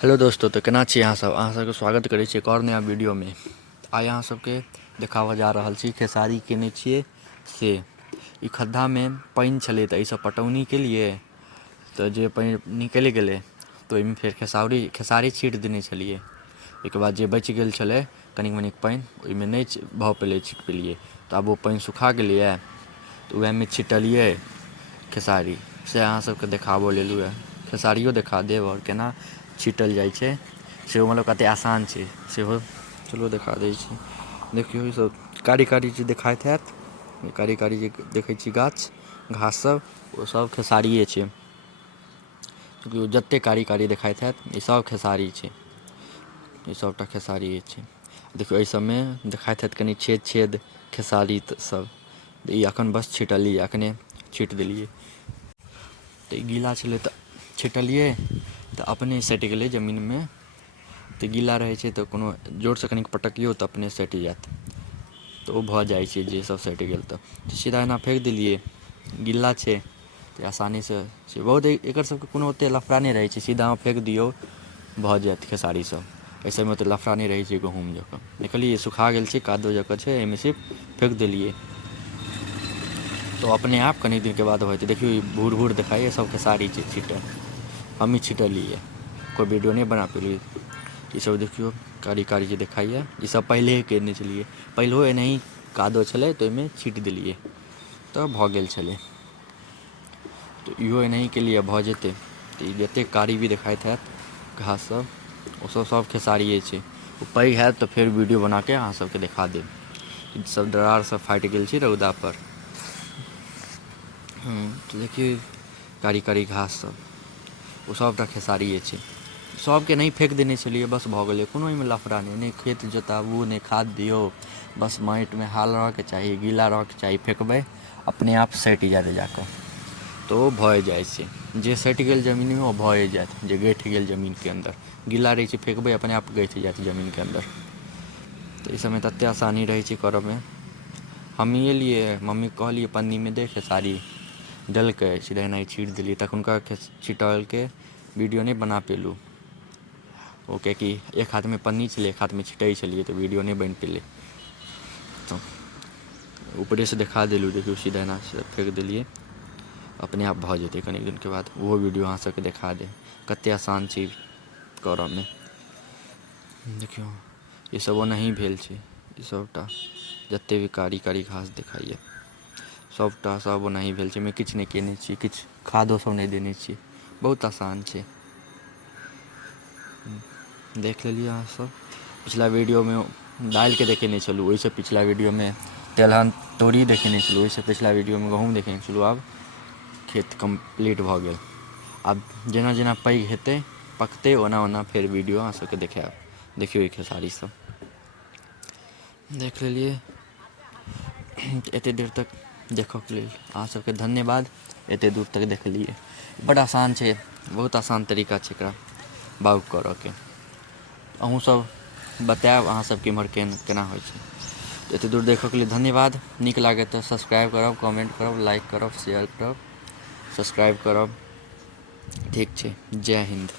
Hello दोस्तों, तो केना छी अहाँ सब सबके स्वागत करै छी एक और नया वीडियो में। आइ अहाँ सबके देखाबऽ जा रहल छी खेसारी केने छियै से ई खद्धा में पानि छलै तऽ एहिसँ पटौनी केलिए तऽ जे पानि निकलि गेलै तऽ ओहिमे फेर खेसारी छीटि देने छलिए। ओहिके बाद जे बचि गेल छलै कनिक मनिक पानि ओहिमे नहि भऽ पेलै छीटि पेलिए, तऽ आब ओ पानि सुखा गेलैए तऽ वएहमे छिटलिए खेसारी। से अहाँ सबके देखाबऽ लेलहुँ हँ, खेसारियो देखा देब आओर केना छीटल जाइ छै सेहो, मतलब कतेक आसान छै सेहो चलू देखा दै छी। देखियौ ईसब कारी कारी जे देखाइत हैत, कारी कारी जे देखै छी घास सब ओसब खेसारिए छै। चूँकि जतेक कारी कारी देखाइत हैत ईसब खेसारी छै, ई सबटा खेसारिए छै। देखियौ एहि सबमे देखाइत हैत कनि छेद छेद खेसारी सब, ई एखन बस छिटलिए, एखने छीटि देलिए। तऽ ई गीला छलै तऽ छिटलिए तऽ अपने सटि गेलै जमीनमे। तऽ गीला रहै छै तऽ कोनो जोरसँ कनिक पटकियौ तऽ अपने सटि जाएत, तऽ ओ भऽ जाइ छै जे सब सटि गेल तऽ सीधा एना फेकि देलिए। गिल्ला छै तऽ आसानीसँ छै, बहुत एकर सबके कोनो ओतेक लफड़ा नहि रहै छै, सीधा फेक दियौ भऽ जाएत खेसारी सब। एहि सबमे ओतेक लफड़ा नहि रहै छै गहूँम जकाँ। देखलिए सुखा गेल छै, कादो जकाँ छै, एहिमे सिर्फ फेक देलिए तऽ अपने आप कनि दिनके बाद भऽ जेतै। देखियौ ई भूर भूर देखाइए सब खेसारी छै छीटल, हमही छिटलिए, कोइ वीडियो नहि बना पेलिए। ईसब देखियौ कारी कारी जे देखाइए ईसब पहिलेहे केने छलिए, पहिलेहो एनाही कादो छलै तऽ ओहिमे छीटि देलिए तऽ भऽ गेल छलै। तऽ इहो एनाही केलिए भऽ जेतै। तऽ ई जतेक कारी भी देखाइत हैत घास सब ओसब सब खेसारिए छै। ओ पैघ हैत तऽ फेर वीडियो बनाके अहाँ सबके देखा देब। ई सब दरार सब फाटि गेल छै रौदापर। तऽ देखियौ कारी कारी घास सब ओ सबटा खेसारिए छै। सबके एनाही फेक देने छलिए बस भऽ गेलै, कोनो एहिमे लफड़ा नहि खेत जोताबू नहि खाद दियौ, बस माटिमे हाल रहऽके चाही, गीला रहऽके चाही, फेकबै अपने आप सटि जाएत जाकऽ, तऽ ओ भऽ जाइ छै। जे सटि गेल जमीनमे ओ भए जाएत, जे गठि गेल जमीनके अन्दर। गीला रहै छै फेकबै अपने आप गठि जाएत जमीनके अन्दर। तऽ ई सबमे ततेक आसानी रहै छै करऽमे। हमही एलिए मम्मीके कहलिए पन्नीमे दे खेसारी, देलकै सीधा एनाही छीटि देलिए। तखुनका छिटलके वीडियो नहि बना पेलहुँ ओ, किएकि एक हाथमे पन्नी छलै एक हाथमे छिटै छलिए तऽ वीडियो नहि बनि पेलै। तऽ ऊपरेसँ देखा देलहुँ, देखियौ सीधा एना फेक देलिए अपने आप भऽ जेतै कनि दिनके बाद। ओहो वीडियो अहाँ सबके देखा देब कतेक आसान छै करऽमे। देखियौ ईसब ओनाही भेल छै, ई सबटा जतेक भी कारी कारी घास देखाइए सबटा सब ओनाही भेल छै। एहिमे किछु नहि केने छिए, किछु खादो सब नहि देने छिए, बहुत आसान छै। देख लेलिए अहाँ सब। पिछला वीडियोमे दालिके देखेने छलहुँ, ओहिसँ पिछला वीडियोमे तेलहन तोरी देखेने छलहुँ, ओहिसँ पिछला वीडियोमे गहूँम देखेने छलहुँ। आब खेत कम्प्लीट भऽ गेल, आब जेना जेना पैघ हेतै पकतै ओना ओना फेर वीडियो अहाँ सबके देखाएब। देखियौ ई खेसारी सब देख लेलिए। एतेक देर तक देखऽके लेल अहाँ सबके धन्यवाद। एतेक दूर तक देखलिए, बड़ आसान छै, बहुत आसान तरीका छै एकरा बाउग करऽके। अहूँसब बताएब अहाँ सबके एम्हर केना होइ छै। एतेक दूर देखऽके लिए धन्यवाद। नीक लागै तऽ सब्सक्राइब करब, कमेन्ट करब, लाइक करब, शेयर करब, सब्सक्राइब करब। ठीक छै, जय हिन्द।